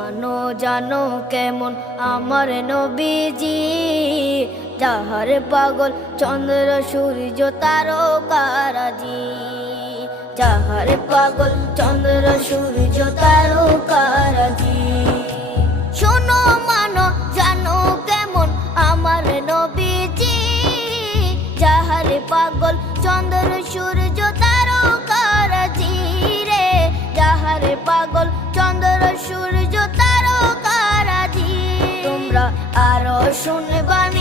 মানো জানো কেমন আমার নবীজি, যাহার পাগল চন্দ্র সূর্য তারকারাজি, যাহার পাগল চন্দ্র সূর্য তারকারাজি। শোনো মানো জানো কেমন আমার নবীজি, যাহার পাগল চন্দ্র সূর্য তারকারাজি রে, যাহার পাগল চন্দ্র সূর্য তারকারাজি। তোমরা আরো শুনবানি